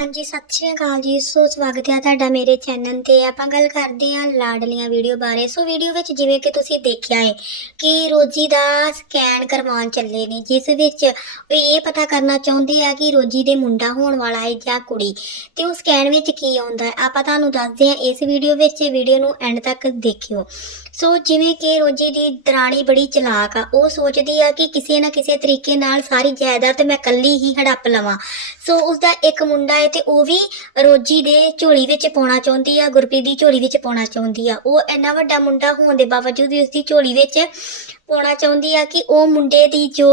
ਹਾਂਜੀ, ਸਤਿ ਸ਼੍ਰੀ ਅਕਾਲ ਜੀ। ਸੋ, ਸਵਾਗਤ ਹੈ ਤੁਹਾਡਾ ਮੇਰੇ ਚੈਨਲ ਤੇ। ਆਪਾਂ ਗੱਲ ਕਰਦੇ ਹਾਂ ਲਾਡਲੀਆਂ ਵੀਡੀਓ ਬਾਰੇ। ਸੋ, ਵੀਡੀਓ ਵਿੱਚ ਜਿਵੇਂ ਕਿ ਤੁਸੀਂ ਦੇਖਿਆ ਹੈ ਕਿ ਰੋਜੀ ਦਾ ਸਕੈਨ ਕਰਵਾਉਣ ਚੱਲੇ ਨੇ, ਜਿਸ ਵਿੱਚ ਉਹ ਇਹ ਪਤਾ ਕਰਨਾ ਚਾਹੁੰਦੇ ਆ ਕਿ ਰੋਜੀ ਦੇ ਮੁੰਡਾ ਹੋਣ ਵਾਲਾ ਹੈ ਜਾਂ ਕੁੜੀ। ਤੇ ਉਹ ਸਕੈਨ ਵਿੱਚ ਕੀ ਆਉਂਦਾ ਹੈ? ਆਪਾਂ ਤੁਹਾਨੂੰ ਦੱਸਦੇ ਹਾਂ ਇਸ ਵੀਡੀਓ ਵਿੱਚ। ਵੀਡੀਓ ਨੂੰ ਐਂਡ ਤੱਕ ਦੇਖਿਓ। ਸੋ, ਜਿਵੇਂ ਕਿ ਰੋਜੀ ਦੀ ਦਰਾਣੀ ਬੜੀ ਚਲਾਕ ਆ। ਉਹ ਸੋਚਦੀ ਆ ਕਿ ਕਿਸੇ ਨਾ ਕਿਸੇ ਤਰੀਕੇ ਨਾਲ ਸਾਰੀ ਜਾਇਦਾਦ ਮੈਂ ਇਕੱਲੀ ਹੀ ਹੜੱਪ ਲਵਾਂ। ਸੋ, ਉਸਦਾ ਇੱਕ ਮੁੰਡਾ ਹੈ ਤੇ ਉਹ ਵੀ ਰੋਜੀ ਦੇ ਝੋਲੀ ਵਿੱਚ ਪਾਉਣਾ ਚਾਹੁੰਦੀ ਆ, ਗੁਰਪ੍ਰੀਤ ਦੀ ਝੋਲੀ ਵਿੱਚ ਪਾਉਣਾ ਚਾਹੁੰਦੀ ਆ। ਉਹ ਇੰਨਾ ਵੱਡਾ ਮੁੰਡਾ ਹੋਣ ਦੇ ਬਾਵਜੂਦ ਵੀ ਉਸਦੀ ਝੋਲੀ ਵਿੱਚ ਪਾਉਣਾ ਚਾਹੁੰਦੀ ਆ ਕਿ ਉਹ ਮੁੰਡੇ ਦੀ ਜੋ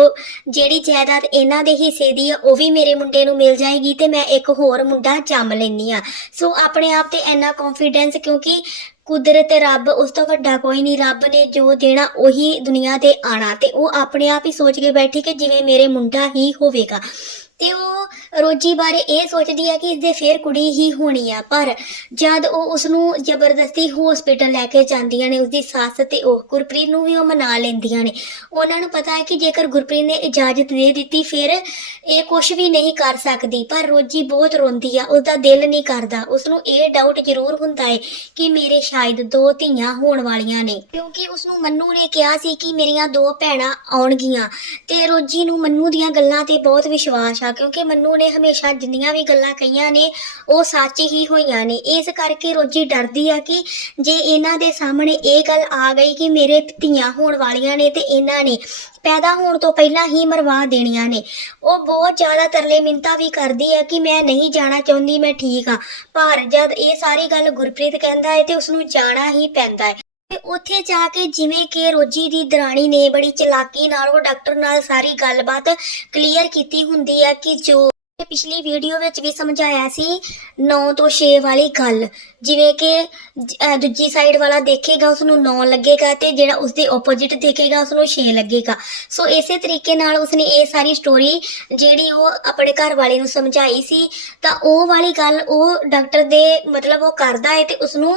ਜਿਹੜੀ ਜਾਇਦਾਦ ਇਹਨਾਂ ਦੇ ਹਿੱਸੇ ਦੀ ਆ, ਉਹ ਵੀ ਮੇਰੇ ਮੁੰਡੇ ਨੂੰ ਮਿਲ ਜਾਏਗੀ ਤੇ ਮੈਂ ਇੱਕ ਹੋਰ ਮੁੰਡਾ ਜੰਮ ਲੈਣੀ ਆ। ਸੋ ਆਪਣੇ ਆਪ ਤੇ ਇੰਨਾ ਕੌਨਫੀਡੈਂਸ ਕਿਉਂਕਿ ਕੁਦਰਤ ਰੱਬ ਉਸ ਤੋਂ ਵੱਡਾ ਕੋਈ ਨਹੀਂ, ਰੱਬ ਨੇ ਜੋ ਦੇਣਾ ਉਹੀ ਦੁਨੀਆ ਤੇ ਆਣਾ ਤੇ ਉਹ ਆਪਣੇ ਆਪ ਹੀ ਸੋਚ ਕੇ ਬੈਠੀ ਕਿ ਜਿਵੇਂ ਮੇਰੇ ਮੁੰਡਾ ਹੀ ਹੋਵੇਗਾ। ਤੇ ਉਹ ਰੋਜੀ ਬਾਰੇ ਇਹ ਸੋਚਦੀ ਹੈ ਕਿ ਇਸਦੇ ਫੇਰ ਕੁੜੀ ਹੀ ਹੋਣੀ ਆ, ਪਰ ਜਦ ਉਹ ਉਸ ਨੂੰ ਜ਼ਬਰਦਸਤੀ ਹਸਪੀਟਲ ਲੈ ਕੇ ਜਾਂਦੀਆਂ ਨੇ, ਉਸਦੀ ਸੱਸ ਤੇ ਉਹ ਗੁਰਪ੍ਰੀਤ ਨੂੰ ਵੀ ਉਹ ਮਨਾ ਲੈਂਦੀਆਂ ਨੇ। ਉਹਨਾਂ ਨੂੰ ਪਤਾ ਹੈ ਕਿ ਜੇਕਰ ਗੁਰਪ੍ਰੀਤ ਨੇ ਇਜਾਜ਼ਤ ਦੇ ਦਿੱਤੀ, ਫਿਰ ਇਹ ਕੁਝ ਵੀ ਨਹੀਂ ਕਰ ਸਕਦੀ। ਪਰ ਰੋਜੀ ਬਹੁਤ ਰੋਂਦੀ ਆ, ਉਸਦਾ ਦਿਲ ਨਹੀਂ ਕਰਦਾ। ਉਸ ਨੂੰ ਇਹ ਡਾਊਟ ਜ਼ਰੂਰ ਹੁੰਦਾ ਹੈ ਕਿ ਮੇਰੇ ਸ਼ਾਇਦ ਦੋ ਧੀਆਂ ਹੋਣ ਵਾਲੀਆਂ ਨੇ। ਕਿਉਂਕਿ ਉਸ ਨੂੰ ਮੰਨੂ ਨੇ ਕਿਹਾ ਸੀ ਕਿ ਮੇਰੀਆਂ ਦੋ ਭੈਣਾਂ ਆਉਣਗੀਆਂ। ਤੇ ਰੋਜੀ ਨੂੰ ਮੰਨੂ ਦੀਆਂ ਗੱਲਾਂ ਤੇ ਬਹੁਤ ਵਿਸ਼ਵਾਸ ਆ ਕਿਉਂਕਿ ਮੰਨੂ ਨੇ ਹਮੇਸ਼ਾ ਜਿੰਨੀਆਂ ਵੀ ਗੱਲਾਂ ਕਹੀਆਂ ਨੇ, ਉਹ ਸੱਚ ਹੀ ਹੋਈਆਂ ਨੇ। ਇਸ ਕਰਕੇ ਰੋਜੀ ਡਰਦੀ ਆ ਕਿ ਜੇ ਇਹਨਾਂ ਦੇ ਸਾਹਮਣੇ ਇਹ ਗੱਲ ਆ ਗਈ ਕਿ ਮੇਰੇ ਧੀਆਂ ਹੋਣ ਵਾਲੀਆਂ ਨੇ ਤੇ ਇਹਨਾਂ ਨੇ ਪੈਦਾ ਹੋਣ ਤੋਂ ਪਹਿਲਾਂ ਹੀ ਮਰਵਾ ਦੇਣੀਆਂ ਨੇ। ਉਹ ਬਹੁਤ ਜ਼ਿਆਦਾ ਤਰਲੇ ਮਿੰਤਾ ਵੀ ਕਰਦੀ ਹੈ ਕਿ ਮੈਂ ਨਹੀਂ ਜਾਣਾ ਚਾਹੁੰਦੀ, ਮੈਂ ਠੀਕ ਆ। ਪਰ ਜਦ ਇਹ ਸਾਰੀ ਗੱਲ ਗੁਰਪ੍ਰੀਤ ਕਹਿੰਦਾ ਹੈ ਤੇ ਉਸ ਨੂੰ ਜਾਣਾ ਹੀ ਪੈਂਦਾ ਹੈ। ਉੱਥੇ ਜਾ ਕੇ ਜਿਵੇਂ ਕਿ ਰੋਜੀ ਦੀ ਦਰਾਣੀ ਨੇ ਬੜੀ ਚਲਾਕੀ ਨਾਲ ਉਹ ਡਾਕਟਰ ਨਾਲ ਸਾਰੀ ਗੱਲਬਾਤ ਕਲੀਅਰ ਕੀਤੀ ਹੁੰਦੀ ਹੈ ਕਿ ਜੋ ਪਿਛਲੀ ਵੀਡੀਓ ਵਿੱਚ ਵੀ ਸਮਝਾਇਆ ਸੀ 9 ਤੋਂ 6 ਵਾਲੀ ਗੱਲ। ਜਿਵੇਂ ਕਿ, ਅਹ ਦੂਜੀ ਸਾਈਡ ਵਾਲਾ ਦੇਖੇਗਾ ਉਸ ਨੂੰ 9 ਲੱਗੇਗਾ ਤੇ ਜਿਹੜਾ ਉਸ ਦੇ ਆਪੋਜ਼ਿਟ ਦੇਖੇਗਾ ਉਸ ਨੂੰ 6 ਲੱਗੇਗਾ। ਸੋ ਇਸੇ ਤਰੀਕੇ ਨਾਲ ਉਸਨੇ ਇਹ ਸਾਰੀ ਸਟੋਰੀ ਜਿਹੜੀ ਉਹ ਆਪਣੇ ਘਰ ਵਾਲੇ ਨੂੰ ਸਮਝਾਈ ਸੀ। ਤਾਂ ਉਹ ਵਾਲੀ ਗੱਲ ਉਹ ਡਾਕਟਰ ਦੇ ਮਤਲਬ ਉਹ ਕਰਦਾ ਹੈ ਤੇ ਉਸ ਨੂੰ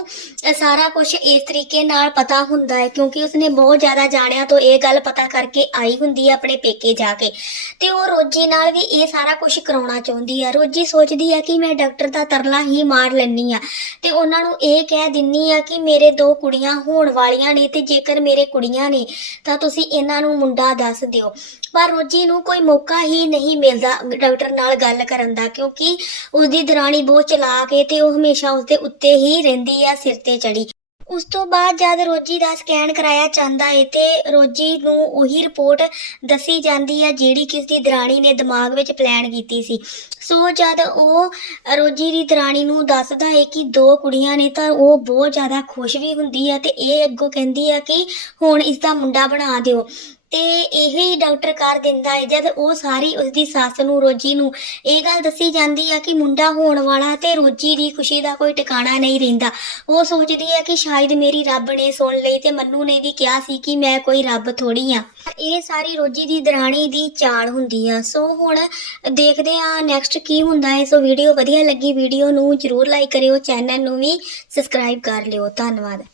ਸਾਰਾ ਕੁਝ ਇਸ ਤਰੀਕੇ ਨਾਲ ਪਤਾ ਹੁੰਦਾ ਹੈ, ਕਿਉਂਕਿ ਉਸਨੇ ਬਹੁਤ ਜ਼ਿਆਦਾ ਜਾਣਿਆ ਤੋਂ ਇਹ ਗੱਲ ਪਤਾ ਕਰਕੇ ਆਈ ਹੁੰਦੀ ਹੈ ਆਪਣੇ ਪੇਕੇ ਜਾ ਕੇ। ਤੇ ਉਹ ਰੋਜੀ ਨਾਲ ਵੀ ਇਹ ਸਾਰਾ ਕੁਝ ਕਰਾਉਣਾ ਚਾਹੁੰਦੀ ਆ ਰੋਜੀ ਸੋਚਦੀ ਹੈ ਕਿ ਮੈਂ ਡਾਕਟਰ ਦਾ ਤਰਲਾ ਹੀ ਮਾਰ ਲੈਣੀ ਆ ਤੇ ਉਹਨਾਂ ਨੂੰ ਇਹ ਕਹਿ ਦਿੰਨੀ ਆ ਕਿ ਮੇਰੇ ਦੋ ਕੁੜੀਆਂ ਹੋਣ ਵਾਲੀਆਂ ਨੇ ਤੇ ਜੇਕਰ ਮੇਰੇ ਕੁੜੀਆਂ ਨੇ, ਤਾਂ ਤੁਸੀਂ ਇਹਨਾਂ ਨੂੰ ਮੁੰਡਾ ਦੱਸ ਦਿਓ। ਪਰ ਰੋਜੀ ਨੂੰ ਕੋਈ ਮੌਕਾ ਹੀ ਨਹੀਂ ਮਿਲਦਾ ਡਾਕਟਰ ਨਾਲ ਗੱਲ ਕਰਨ ਦਾ, ਕਿਉਂਕਿ ਉਸਦੀ ਦਰਾਣੀ ਬਹੁਤ ਚਲਾਕ ਹੈ ਤੇ ਉਹ ਹਮੇਸ਼ਾ ਉਸਦੇ ਉੱਤੇ ਹੀ ਰਹਿੰਦੀ ਆ ਸਿਰ ਤੇ ਚੜੀ। ਉਸ ਤੋਂ ਬਾਅਦ ਜਦ ਰੋਜੀ ਦਾ ਸਕੈਨ ਕਰਾਇਆ ਜਾਂਦਾ ਹੈ ਤੇ ਰੋਜੀ ਨੂੰ ਉਹੀ ਰਿਪੋਰਟ ਦੱਸੀ ਜਾਂਦੀ ਹੈ ਜਿਹੜੀ ਕਿ ਉਸਦੀ ਦਰਾਣੀ ਨੇ ਦਿਮਾਗ ਵਿੱਚ ਪਲਾਨ ਕੀਤੀ ਸੀ। ਸੋ ਜਦ ਉਹ ਰੋਜੀ ਦੀ ਦਰਾਣੀ ਨੂੰ ਦੱਸਦਾ ਹੈ ਕਿ ਦੋ ਕੁੜੀਆਂ ਨੇ ਤਾਂ ਉਹ ਬਹੁਤ ਜ਼ਿਆਦਾ ਖੁਸ਼ ਵੀ ਹੁੰਦੀ ਹੈ ਤੇ ਇਹ ਅੱਗੋਂ ਕਹਿੰਦੀ ਹੈ ਕਿ ਹੁਣ ਇਸ ਦਾ ਮੁੰਡਾ ਬਣਾ ਦਿਓ। ਤੇ ਹੀ ਡਾਕਟਰ ਕਰ ਦਿੰਦਾ ਹੈ, ਜਦ ਉਹ ਸਾਰੀ ਉਸਦੀ ਸੱਸ ਨੂੰ, ਰੋਜੀ ਨੂੰ ਇਹ ਗੱਲ ਦੱਸੀ ਜਾਂਦੀ ਆ ਕਿ ਮੁੰਡਾ ਹੋਣ ਵਾਲਾ ਤੇ ਰੋਜੀ ਦੀ ਖੁਸ਼ੀ ਦਾ ਕੋਈ ਟਿਕਾਣਾ ਨਹੀਂ ਰਹਿੰਦਾ। ਉਹ ਸੋਚਦੀ ਹੈ ਕਿ ਸ਼ਾਇਦ ਮੇਰੀ ਰੱਬ ਨੇ ਸੁਣ ਲਈ ਤੇ ਮੰਨੂ ਨੇ ਵੀ ਕਿਹਾ ਸੀ ਕਿ ਮੈਂ ਕੋਈ ਰੱਬ ਥੋੜੀ ਆ। ਇਹ ਸਾਰੀ ਰੋਜੀ ਦੀ ਦਰਾਣੀ ਦੀ ਚਾਲ ਹੁੰਦੀ ਆ। ਸੋ ਹੁਣ ਦੇਖਦੇ ਆ ਨੈਕਸਟ ਕੀ ਹੁੰਦਾ ਹੈ। ਸੋ ਵੀਡੀਓ ਵਧੀਆ ਲੱਗੀ, ਵੀਡੀਓ ਨੂੰ ਜਰੂਰ ਲਾਈਕ ਕਰਿਓ ਚੈਨਲ ਨੂੰ ਵੀ ਸਬਸਕ੍ਰਾਈਬ ਕਰ ਲਿਓ। ਧੰਨਵਾਦ।